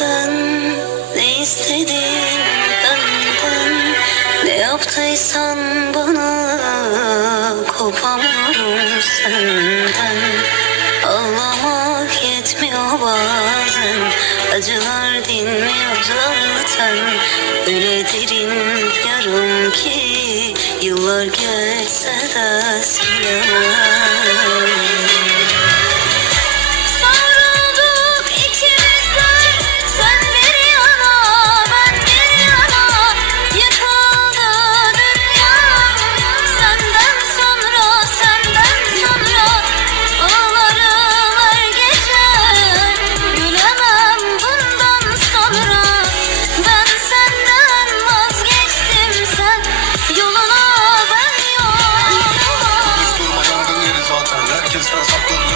benden? Ne istedin benden? Ne yaptıysan bana, kopamıyorum senden. Ağlamak yetmiyor bazen, acılar dinmiyor zaten. Öyle derin yarım ki yıllar geçse de